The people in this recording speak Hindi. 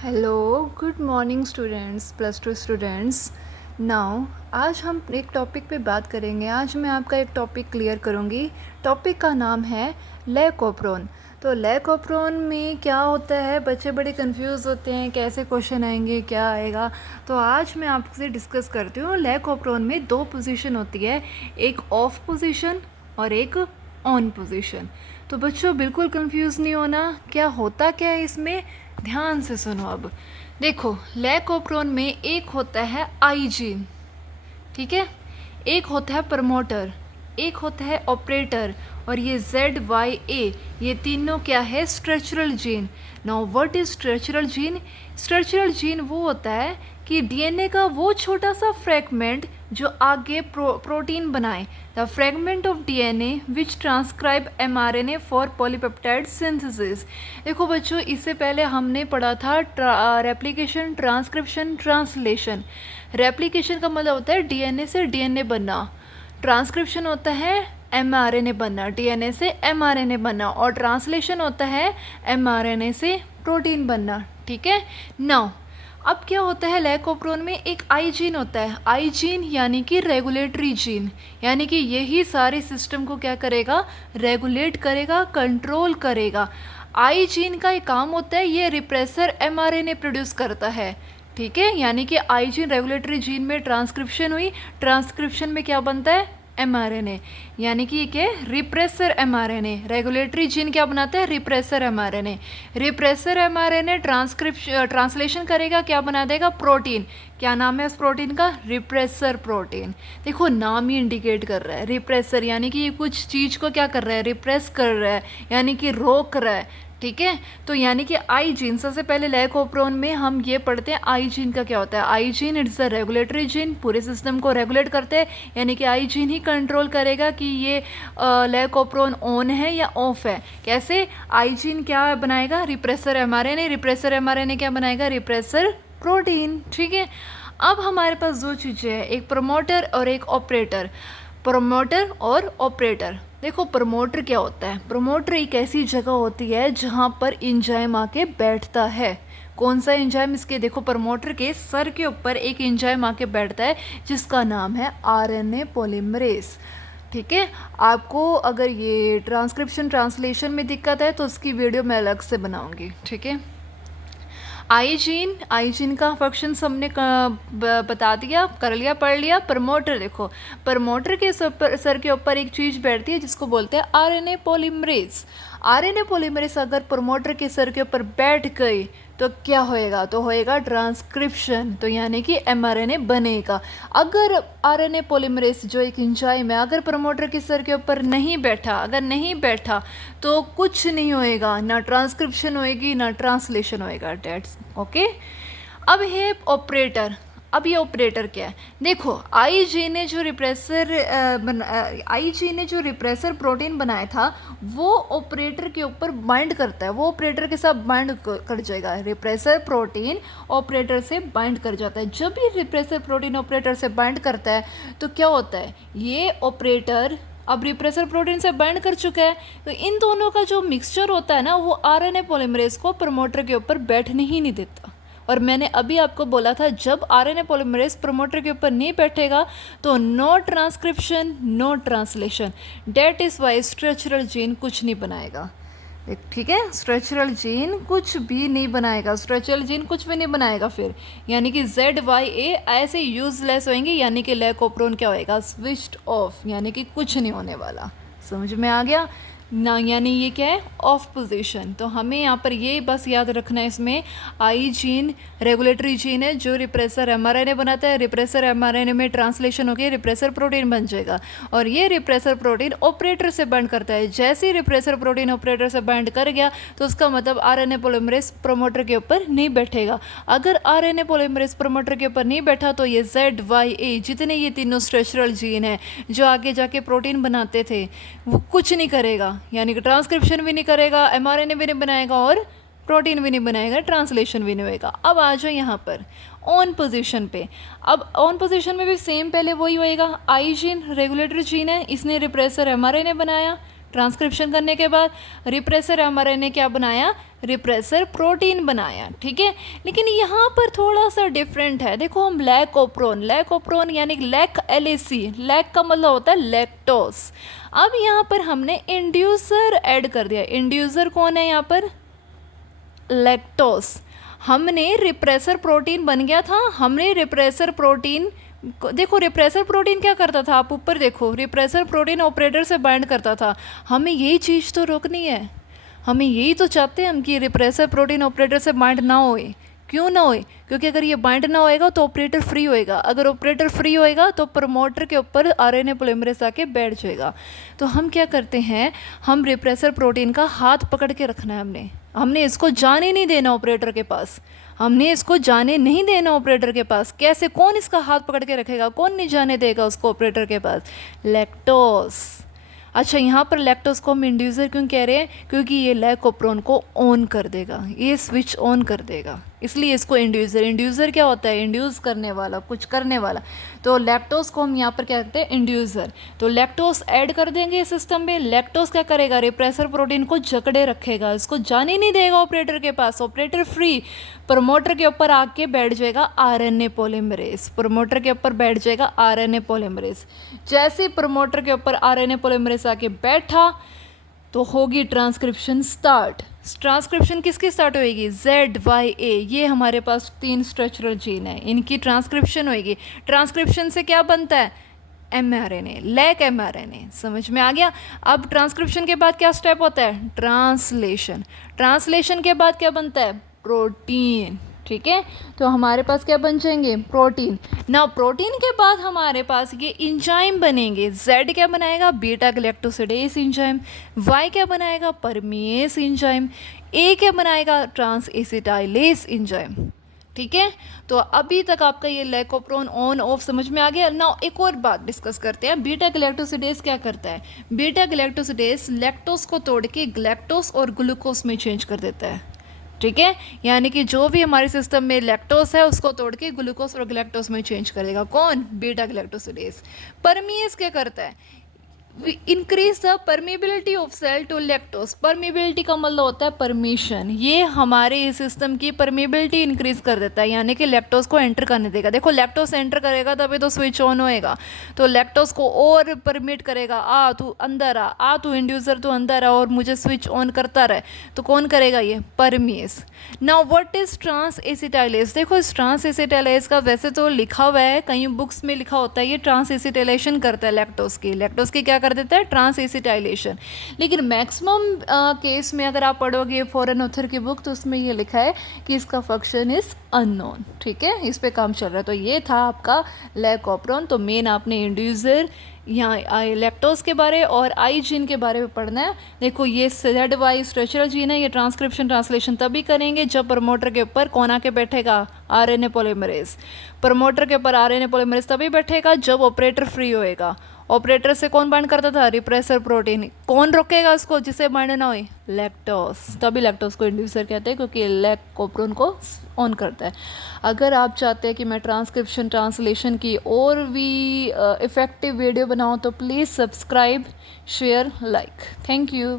Hello, good morning students, plus two students. Now आज हम एक टॉपिक पे बात करेंगे। आज मैं आपका एक टॉपिक क्लियर करूँगी। टॉपिक का नाम है लैकोप्रोन। तो लैकोप्रोन में क्या होता है, बच्चे बड़े कंफ्यूज होते हैं कैसे क्वेश्चन आएंगे, क्या आएगा। तो आज मैं आपसे डिस्कस करती हूँ। लैकोप्रोन में दो पोजीशन होती है, एक ऑफ पोजीशन और एक ऑन पोजीशन। तो बच्चों बिल्कुल कंफ्यूज नहीं होना, क्या होता क्या है इसमें, ध्यान से सुनो। अब देखो, लैकोप्रोन में एक होता है आई जीन, ठीक है, एक होता है प्रमोटर, एक होता है ऑपरेटर, और ये ZYA, ये तीनों क्या है, structural gene. Now what is structural gene? Structural gene वो होता है कि डीएनए का वो छोटा सा फ्रैगमेंट जो आगे प्रोटीन बनाए, the fragment of DNA which transcribe mRNA for polypeptide synthesis. देखो बच्चों, इससे पहले हमने पढ़ा था रेप्लिकेशन, ट्रांसक्रिप्शन, ट्रांसलेशन। रेप्लिकेशन का मतलब होता है डीएनए से डीएनए बनना, ट्रांसक्रिप्शन होता है एमआरएनए बनना, डीएनए से एमआरएनए बनना, और ट्रांसलेशन होता है एमआरएनए से प्रोटीन बनना, ठीक है। नाउ अब क्या होता है, लैकोप्रोन में एक आई जीन होता है। आई जीन यानी कि रेगुलेटरी जीन, यानी कि यही सारे सिस्टम को क्या करेगा, रेगुलेट करेगा, कंट्रोल करेगा। आई जीन का एक काम होता है, ये रिप्रेसर एमआरएनए प्रोड्यूस करता है, ठीक है। यानी कि आई जीन, रेगुलेटरी जीन में ट्रांसक्रिप्शन हुई, ट्रांसक्रिप्शन में क्या बनता है, एमआरएनए, यानी कि क्या है, रिप्रेसर एमआरएनए। रेगुलेटरी जीन क्या बनाता है, repressor mRNA. Repressor mRNA translation करेगा, क्या बना देगा, प्रोटीन। क्या नाम है उस प्रोटीन का, रिप्रेसर प्रोटीन। देखो नाम ही इंडिकेट कर रहा है, रिप्रेसर, यानी कि ये कुछ चीज़ को क्या कर रहा है, रिप्रेस कर रहा है, यानी कि रोक रहा है, ठीक है। तो यानी कि आई जीन, सबसे पहले लैकोप्रोन में हम ये पढ़ते हैं आई जीन का क्या होता है। आई gene it's the regulatory gene, पूरे सिस्टम को रेगुलेट करते हैं, यानी कि आई जीन ही कंट्रोल करेगा कि ये लैकोप्रोन ऑन है या ऑफ है। कैसे, आई जीन क्या बनाएगा, रिप्रेसर एमआरएनए, रिप्रेसर एमआरएनए क्या बनाएगा, रिप्रेसर प्रोटीन, ठीक है। अब हमारे पास दो चीज़ें हैं, एक प्रमोटर और एक ऑपरेटर। प्रमोटर और ऑपरेटर। देखो प्रमोटर क्या होता है, प्रमोटर एक ऐसी जगह होती है जहाँ पर एंजाइम आके बैठता है। कौन सा एंजाइम, इसके देखो प्रमोटर के सर के ऊपर एक एंजाइम आके बैठता है जिसका नाम है आरएनए पॉलीमरेज, ठीक है। आपको अगर ये ट्रांसक्रिप्शन, ट्रांसलेशन में दिक्कत है तो उसकी वीडियो मैं अलग से बनाऊंगी, ठीक है। आई जीन का फंक्शन हमने बता दिया, कर लिया, पढ़ लिया। प्रमोटर, देखो प्रमोटर के सर के ऊपर एक चीज़ बैठती है जिसको बोलते हैं आरएनए पॉलीमरेज। आरएनए पॉलीमरेज अगर प्रमोटर के सर के ऊपर बैठ गई तो क्या होएगा, तो होएगा ट्रांसक्रिप्शन, तो यानी कि एमआरएनए बनेगा। अगर आरएनए पॉलीमरेज जो एक एंजाइम है, अगर प्रमोटर के सर के ऊपर नहीं बैठा, अगर नहीं बैठा तो कुछ नहीं होएगा, ना ट्रांसक्रिप्शन होएगी ना ट्रांसलेशन होएगा, डेट्स ओके। अब है ऑपरेटर। अब ये ऑपरेटर क्या है, देखो आई ने जो रिप्रेसर प्रोटीन बनाया था वो ऑपरेटर के ऊपर बाइंड करता है, वो ऑपरेटर के साथ बाइंड कर जाएगा। रिप्रेसर प्रोटीन ऑपरेटर से बाइंड कर जाता है। जब भी रिप्रेसर प्रोटीन ऑपरेटर से बाइंड करता है तो क्या होता है, ये ऑपरेटर अब रिप्रेसर प्रोटीन से बाइंड कर चुका है, तो इन दोनों का जो मिक्सचर होता है ना, वो आरएनए पॉलीमरेज को प्रमोटर के ऊपर बैठने ही नहीं देता। और मैंने अभी आपको बोला था, जब आरएनए पॉलीमरेज प्रमोटर के ऊपर नहीं बैठेगा तो no transcription, no translation. That is why structural gene कुछ नहीं बनाएगा, ठीक है। स्ट्रक्चरल जीन कुछ भी नहीं बनाएगा, स्ट्रक्चरल जीन कुछ भी नहीं बनाएगा फिर, यानी कि ZYA ऐसे यूजलेस होंगे, यानी कि लैकोप्रोन क्या होएगा, स्विच्ड ऑफ, यानी कि कुछ नहीं होने वाला। समझ में आ गया ना, यानी ये क्या है, ऑफ पोजीशन। तो हमें यहाँ पर ये बस याद रखना है, इसमें आई जीन रेगुलेटरी जीन है जो रिप्रेसर एमआरएनए बनाता है, रिप्रेसर एमआरएनए में ट्रांसलेशन होकर रिप्रेसर प्रोटीन बन जाएगा, और ये रिप्रेसर प्रोटीन ऑपरेटर से बाइंड करता है। जैसे ही रिप्रेसर प्रोटीन ऑपरेटर से बाइंड कर गया तो उसका मतलब आरएनए पॉलीमरेज प्रमोटर के ऊपर नहीं बैठेगा। अगर आरएनए पॉलीमरेज प्रमोटर के ऊपर नहीं बैठा तो ये ZYA, जितने ये तीनों स्ट्रक्चरल जीन है जो आगे जाके प्रोटीन बनाते थे, वो कुछ नहीं करेगा, यानी कि ट्रांसक्रिप्शन भी नहीं करेगा, एमआरएनए भी नहीं बनाएगा और प्रोटीन भी नहीं बनाएगा, ट्रांसलेशन भी नहीं होएगा। अब आ जाओ यहाँ पर ऑन पोजीशन पे। अब ऑन पोजीशन में भी सेम पहले वही होएगा, आई जीन रेगुलेटरी जीन है, इसने रिप्रेसर एमआरएनए बनाया, ट्रांसक्रिप्शन करने के बाद रिप्रेसर mRNA क्या बनाया, रिप्रेसर प्रोटीन बनाया, ठीक है। लेकिन यहाँ पर थोड़ा सा डिफरेंट है, देखो हम लैकोप्रोन यानी लैक LAC, लैक का मतलब होता है लैक्टोस। अब यहाँ पर हमने इंड्यूसर ऐड कर दिया, इंड्यूसर कौन है यहाँ पर, लैक्टोस। हमने रिप्रेसर प्रोटीन बन गया था, हमने रिप्रेसर प्रोटीन, देखो रिप्रेसर प्रोटीन क्या करता था, आप ऊपर देखो, रिप्रेसर प्रोटीन ऑपरेटर से बाइंड करता था। हमें यही चीज़ तो रोकनी है, हमें यही तो चाहते हैं हम कि रिप्रेसर प्रोटीन ऑपरेटर से बाइंड ना होए। क्यों ना होए, क्योंकि अगर ये बाइंड ना होएगा तो ऑपरेटर फ्री होएगा, अगर ऑपरेटर फ्री होएगा तो प्रमोटर के ऊपर RNA पॉलीमरेज आके बैठ जाएगा। तो हम क्या करते हैं, हम रिप्रेसर प्रोटीन का हाथ पकड़ के रखना है, हमने इसको जाने नहीं देना ऑपरेटर के पास, हमने इसको जाने नहीं देना ऑपरेटर के पास। कैसे, कौन इसका हाथ पकड़ के रखेगा, कौन नहीं जाने देगा उसको ऑपरेटर के पास, लैक्टोस। अच्छा, यहाँ पर लैक्टोस को हम इंड्यूसर क्यों कह रहे हैं, क्योंकि ये लैकोप्रोन को ऑन कर देगा, ये स्विच ऑन कर देगा, इसलिए इसको इंड्यूसर। इंड्यूसर क्या होता है, इंड्यूस करने वाला, कुछ करने वाला। तो लैक्टोस को हम यहाँ पर क्या कहते हैं, इंड्यूसर। तो लैक्टोस ऐड कर देंगे सिस्टम में, लैक्टोस क्या करेगा, रिप्रेसर प्रोटीन को जकड़े रखेगा, इसको जाने नहीं देगा ऑपरेटर के पास, ऑपरेटर फ्री, प्रमोटर के ऊपर आके बैठ जाएगा RNA पॉलीमरेज, प्रमोटर के ऊपर बैठ जाएगा RNA पॉलीमरेज। जैसे प्रमोटर के ऊपर RNA पॉलीमरेज आके बैठा तो होगी ट्रांसक्रिप्शन स्टार्ट। ट्रांसक्रिप्शन किसकी स्टार्ट होएगी, ZYA, ये हमारे पास 3 स्ट्रक्चरल जीन है, इनकी ट्रांसक्रिप्शन होएगी। ट्रांसक्रिप्शन से क्या बनता है, mRNA, लैक mRNA, समझ में आ गया। अब ट्रांसक्रिप्शन के बाद क्या स्टेप होता है, ट्रांसलेशन। ट्रांसलेशन के बाद क्या बनता है, प्रोटीन, ठीक है। तो हमारे पास क्या बन जाएंगे, प्रोटीन। ना प्रोटीन के बाद हमारे पास ये इंजाइम बनेंगे। Z क्या बनाएगा, बीटा गैलेक्टोसिडेज इंजाइम। Y क्या बनाएगा, परमीएस इंजाइम। A क्या बनाएगा, ट्रांस एसिटाइलेज इंजाइम, ठीक है। तो अभी तक आपका ये लैकोप्रोन ऑन ऑफ समझ में आ गया ना। एक और बात डिस्कस करते हैं, बीटा गैलेक्टोसिडेज क्या करता है। बीटा गैलेक्टोसिडेज लैक्टोस को तोड़ के ग्लैक्टोस और ग्लूकोस में चेंज कर देता है, ठीक है। यानी कि जो भी हमारे सिस्टम में लैक्टोस है उसको तोड़ के ग्लूकोस और ग्लैक्टोस में चेंज करेगा, कौन, बीटा गैलेक्टोसिडेज। परमीएस क्या करता है, increase the permeability of cell to lactose. Permeability का मतलब होता है परमिशन, ये हमारे सिस्टम की परमिबिलिटी इंक्रीज कर देता है, यानी कि लैक्टोस को एंटर करने देगा। देखो लैक्टोस एंटर करेगा तभी तो स्विच ऑन होएगा, तो लैक्टोस को और परमिट करेगा, आ तू अंदर आ तू इंड्यूसर तू अंदर आ और मुझे स्विच ऑन करता रहे, तो कौन करेगा, ये permease. Now what is trans acetylase. देखो इस ट्रांस एसिटाइलेज का वैसे तो लिखा हुआ है, कई बुक्स में लिखा होता है ये ट्रांस एसिटाइलेशन करता है लैक्टोस की क्या कर देता है, ट्रांस एसिटाइलेशन। लेकिन मैक्सिमम केस में अगर आप पढ़ोगे फॉरेन ऑथर की बुक तो उसमें ये लिखा है कि इसका फंक्शन इज अननोन, ठीक है, इस पे काम चल रहा है। तो ये था आपका लैकोप्रोन। तो मेन आपने इंड्यूसर, यहाँ लैक्टोस के बारे और आई जीन के बारे में पढ़ना है। देखो ये ZY स्ट्रक्चरल जीन है, ये ट्रांसक्रिप्शन ट्रांसलेशन तभी करेंगे जब प्रमोटर के ऊपर कौन आके बैठेगा, RNA पॉलीमरेज। प्रमोटर के ऊपर RNA पॉलीमरेज तभी बैठेगा जब ऑपरेटर फ्री होएगा। ऑपरेटर से कौन बाइंड करता था, रिप्रेसर प्रोटीन। कौन रोकेगा उसको, जिसे बाइंड ना हो, लैक्टोस। तभी लैक्टोस को इंड्यूसर कहते हैं क्योंकि लैकोप्रोन को ऑन करता है। अगर आप चाहते हैं कि मैं ट्रांसक्रिप्शन ट्रांसलेशन की और भी इफ़ेक्टिव वीडियो बनाऊं तो please subscribe, share, like. Thank you.